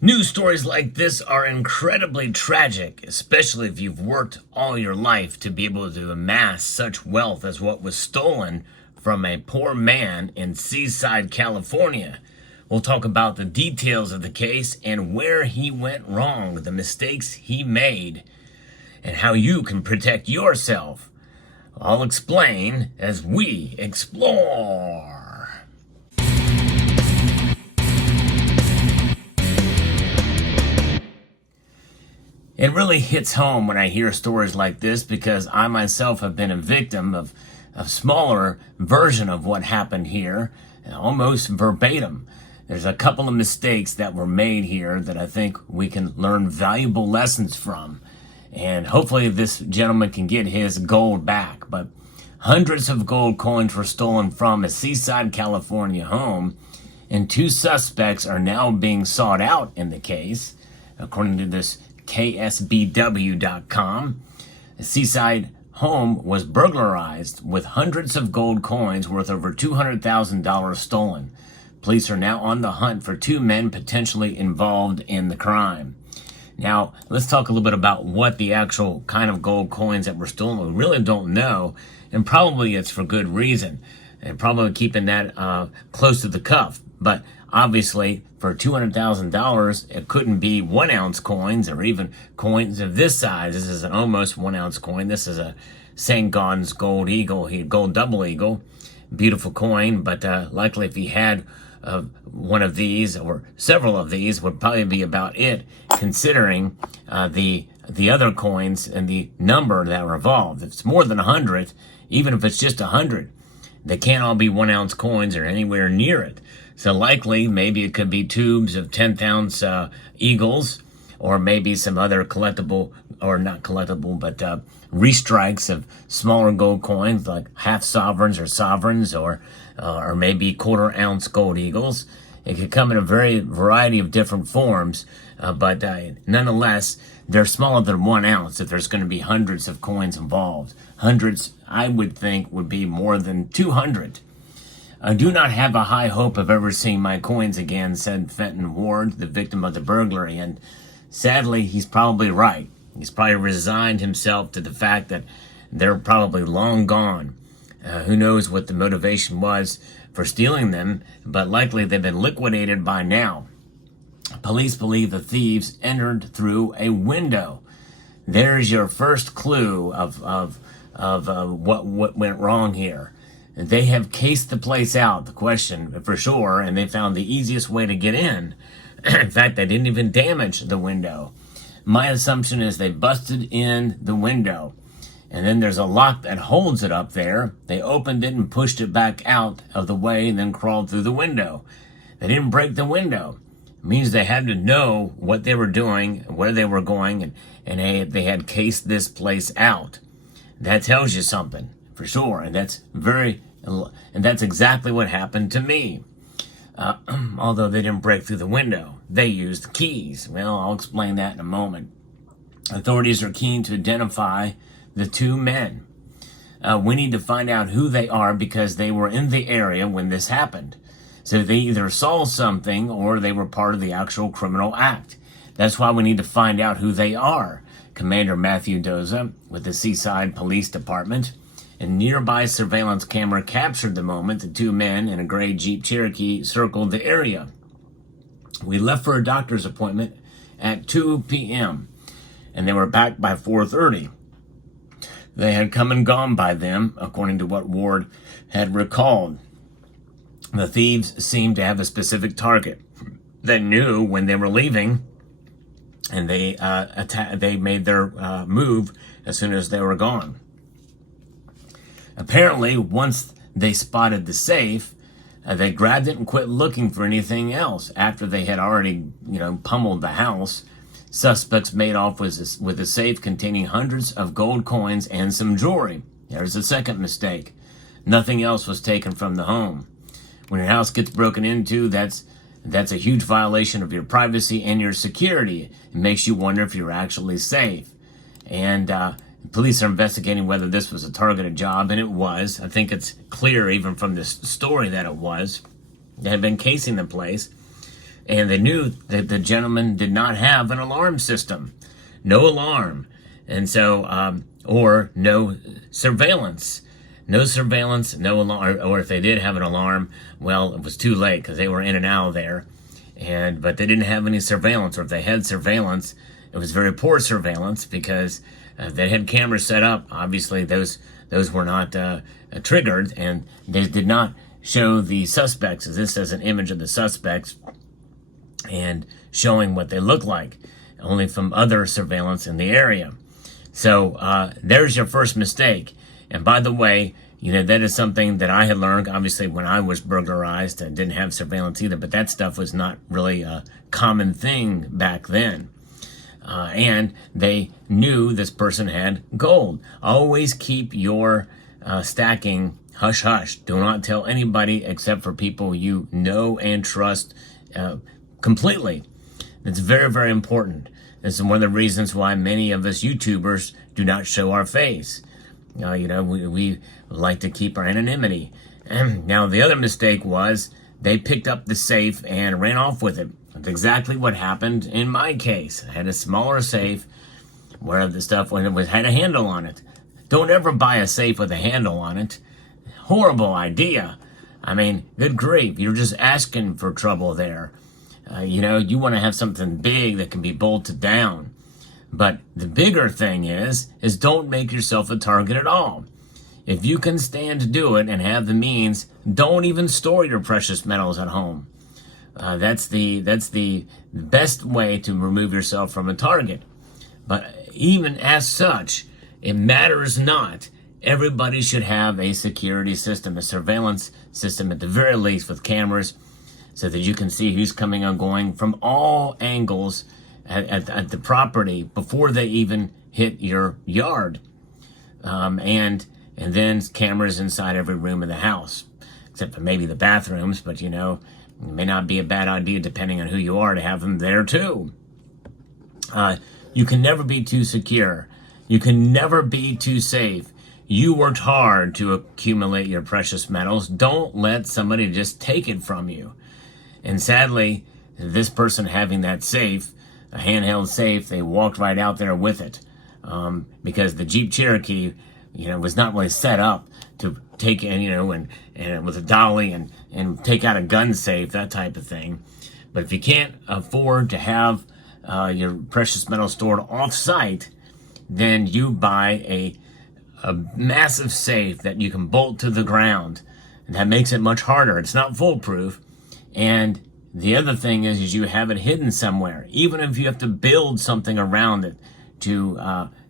News stories like this are incredibly tragic, especially if you've worked all your life to be able to amass such wealth as what was stolen from a poor man in Seaside, California. We'll talk about the details of the case and where he went wrong, the mistakes he made, and how you can protect yourself. I'll explain as we explore. It really hits home when I hear stories like this because I myself have been a victim of a smaller version of what happened here, almost verbatim. There's a couple of mistakes that were made here that I think we can learn valuable lessons from. And hopefully this gentleman can get his gold back. But hundreds of gold coins were stolen from a Seaside, California home, and two suspects are now being sought out in the case, according to this KSBW.com. The Seaside home was burglarized with hundreds of gold coins worth over $200,000 stolen. Police are now on the hunt for two men potentially involved in the crime. Now, let's talk a little bit about what the actual kind of gold coins that were stolen. We really don't know, and probably it's for good reason. And probably keeping that close to the cuff. But obviously, for $200,000, it couldn't be 1 ounce coins or even coins of this size. This is an almost 1 ounce coin. This is a St. Gaudens gold eagle, gold double eagle. Beautiful coin, but likely if he had one of these or several of these would probably be about it, considering the other coins and the number that were involved. If it's more than 100, even if it's just 100, they can't all be 1 ounce coins or anywhere near it. So likely, maybe it could be tubes of 10th ounce eagles, or maybe some other collectible, or not collectible, but restrikes of smaller gold coins like half sovereigns, or maybe 1/4 ounce gold eagles. It could come in a variety of different forms, but nonetheless, they're smaller than 1 ounce if there's going to be hundreds of coins involved. Hundreds, I would think, would be more than 200. I do not have a high hope of ever seeing my coins again, said Fenton Ward, the victim of the burglary, and sadly, he's probably right. He's probably resigned himself to the fact that they're probably long gone. Who knows what the motivation was for stealing them, but likely they've been liquidated by now. Police believe the thieves entered through a window. There's your first clue of what went wrong here. They have cased the place out, the question for sure, and they found the easiest way to get in. In fact, they didn't even damage the window. My assumption is they busted in the window, and then there's a lock that holds it up there. They opened it and pushed it back out of the way and then crawled through the window. They didn't break the window. It means they had to know what they were doing, where they were going, and they had cased this place out. That tells you something, for sure, and that's exactly what happened to me. Although they didn't break through the window, they used keys. Well, I'll explain that in a moment. Authorities are keen to identify the two men. We need to find out who they are because they were in the area when this happened. So they either saw something or they were part of the actual criminal act. That's why we need to find out who they are. Commander Matthew Doza with the Seaside Police Department. A nearby surveillance camera captured the moment the two men in a gray Jeep Cherokee circled the area. We left for a doctor's appointment at 2 p.m., and they were back by 4:30. They had come and gone by then, according to what Ward had recalled. The thieves seemed to have a specific target. They knew when they were leaving, and they made their move as soon as they were gone. Apparently, once they spotted the safe, they grabbed it and quit looking for anything else. After they had already, pummeled the house, suspects made off with a safe containing hundreds of gold coins and some jewelry. There's a second mistake. Nothing else was taken from the home. When your house gets broken into, that's a huge violation of your privacy and your security. It makes you wonder if you're actually safe. And police are investigating whether this was a targeted job, and it was. I think it's clear even from this story that it was. They had been casing the place. And they knew that the gentleman did not have an alarm system. No alarm. And so, or no surveillance. No surveillance, no alarm, or if they did have an alarm, well, it was too late because they were in and out of there. But they didn't have any surveillance, or if they had surveillance, it was very poor surveillance because they had cameras set up. Obviously, those were not triggered, and they did not show the suspects. This as an image of the suspects and showing what they look like, only from other surveillance in the area. So there's your first mistake. And by the way, that is something that I had learned, obviously, when I was burglarized. I didn't have surveillance either, but that stuff was not really a common thing back then. And they knew this person had gold. Always keep your stacking hush-hush. Do not tell anybody except for people you know and trust completely. It's very, very important. This is one of the reasons why many of us YouTubers do not show our face. We like to keep our anonymity. Now, the other mistake was they picked up the safe and ran off with it. That's exactly what happened in my case. I had a smaller safe where the stuff had a handle on it. Don't ever buy a safe with a handle on it. Horrible idea. I mean, good grief. You're just asking for trouble there. You want to have something big that can be bolted down. But the bigger thing is don't make yourself a target at all. If you can stand to do it and have the means, don't even store your precious metals at home. That's the best way to remove yourself from a target. But even as such, it matters not. Everybody should have a security system, a surveillance system at the very least with cameras, so that you can see who's coming and going from all angles at the property before they even hit your yard. And then cameras inside every room of the house, except for maybe the bathrooms, but it may not be a bad idea, depending on who you are, to have them there too. You can never be too secure. You can never be too safe. You worked hard to accumulate your precious metals. Don't let somebody just take it from you. And sadly, this person having that safe, a handheld safe, they walked right out there with it. Because the Jeep Cherokee, was not really set up to take in, and with a dolly and take out a gun safe, that type of thing. But if you can't afford to have your precious metal stored off-site, then you buy a massive safe that you can bolt to the ground. And that makes it much harder. It's not foolproof. And the other thing is you have it hidden somewhere. Even if you have to build something around it to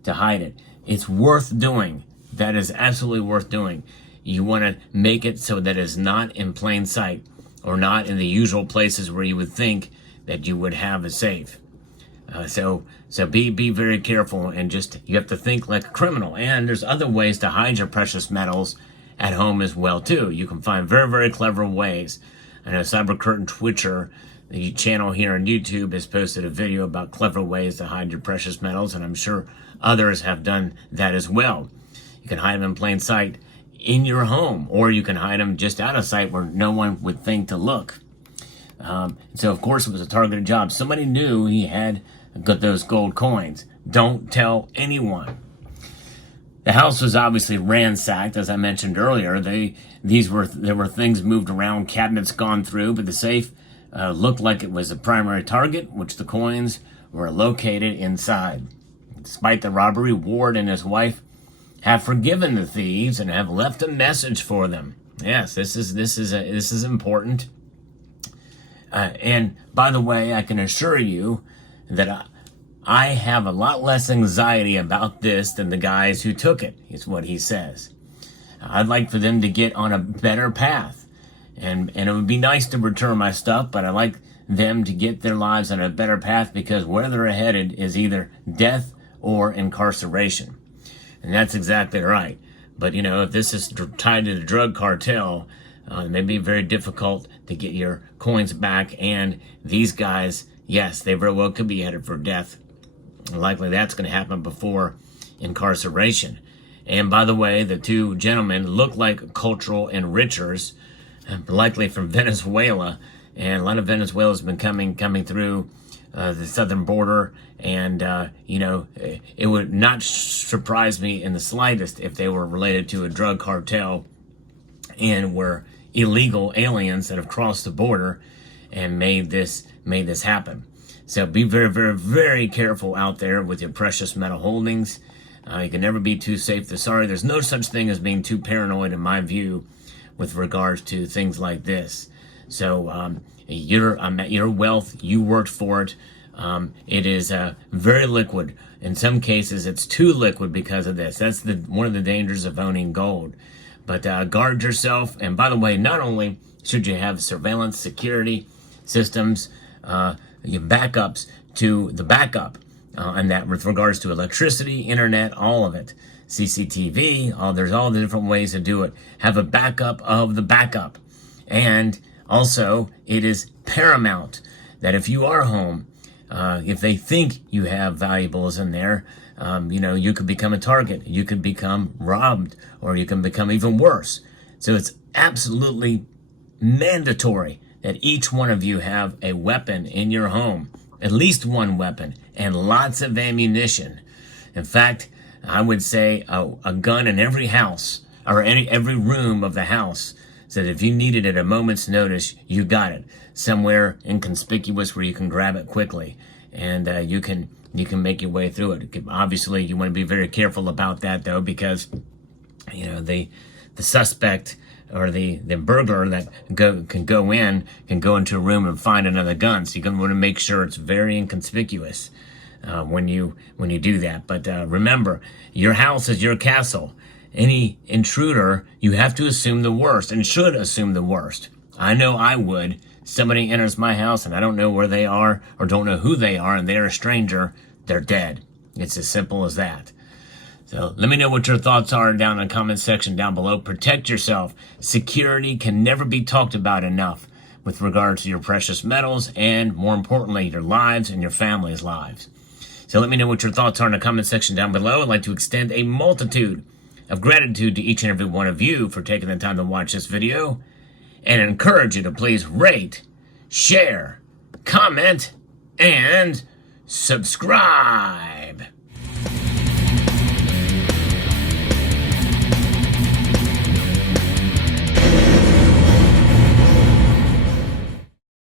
hide it, it's worth doing. That is absolutely worth doing. You want to make it so that it's not in plain sight or not in the usual places where you would think that you would have a safe. So be very careful, and you have to think like a criminal. And there's other ways to hide your precious metals at home as well too. You can find very, very clever ways. I know Cyber Curtain Twitcher, the channel here on YouTube, has posted a video about clever ways to hide your precious metals, and I'm sure others have done that as well. You can hide them in plain sight in your home, or you can hide them just out of sight where no one would think to look. So, of course, it was a targeted job. Somebody knew he had got those gold coins. Don't tell anyone. The house was obviously ransacked, as I mentioned earlier. There were things moved around, cabinets gone through, but the safe looked like it was a primary target, which the coins were located inside. Despite the robbery, Ward and his wife have forgiven the thieves and have left a message for them. Yes, this is important. And by the way, I can assure you that I have a lot less anxiety about this than the guys who took it, is what he says. I'd like for them to get on a better path. And it would be nice to return my stuff, but I'd like them to get their lives on a better path, because where they're headed is either death or incarceration. And that's exactly right. But, if this is tied to the drug cartel, it may be very difficult to get your coins back. And these guys, yes, they very well could be headed for death. And likely that's going to happen before incarceration. And by the way, the two gentlemen look like cultural enrichers, likely from Venezuela. and a lot of Venezuela has been coming through the southern border, and it would not surprise me in the slightest if they were related to a drug cartel and were illegal aliens that have crossed the border and made this happen. So be very, very, very careful out there with your precious metal holdings. You can never be too safe. There's no such thing as being too paranoid, in my view, with regards to things like this. So your wealth, you worked for it. It is very liquid. In some cases, it's too liquid because of this. That's one of the dangers of owning gold. But guard yourself. And by the way, not only should you have surveillance security systems, your backups to the backup, and that with regards to electricity, internet, all of it, CCTV, there's all the different ways to do it. Have a backup of the backup. And also, it is paramount that if you are home, if they think you have valuables in there, you could become a target. You could become robbed, or you can become even worse. So it's absolutely mandatory that each one of you have a weapon in your home, at least one weapon, and lots of ammunition. In fact, I would say a gun in every house, or every room of the house, so that if you need it at a moment's notice, you got it somewhere inconspicuous where you can grab it quickly, and you can make your way through it. Obviously, you want to be very careful about that, though, because the suspect or the burglar that can go into a room and find another gun. So you're going to want to make sure it's very inconspicuous when you do that. But remember, your house is your castle. Any intruder, you have to assume the worst, and should assume the worst. I know I would. Somebody enters my house and I don't know where they are or don't know who they are, and they're a stranger, they're dead. It's as simple as that. So let me know what your thoughts are down in the comment section down below. Protect yourself. Security can never be talked about enough with regard to your precious metals and, more importantly, your lives and your family's lives. So let me know what your thoughts are in the comment section down below. I'd like to extend a multitude of gratitude to each and every one of you for taking the time to watch this video, and encourage you to please rate, share, comment, and subscribe.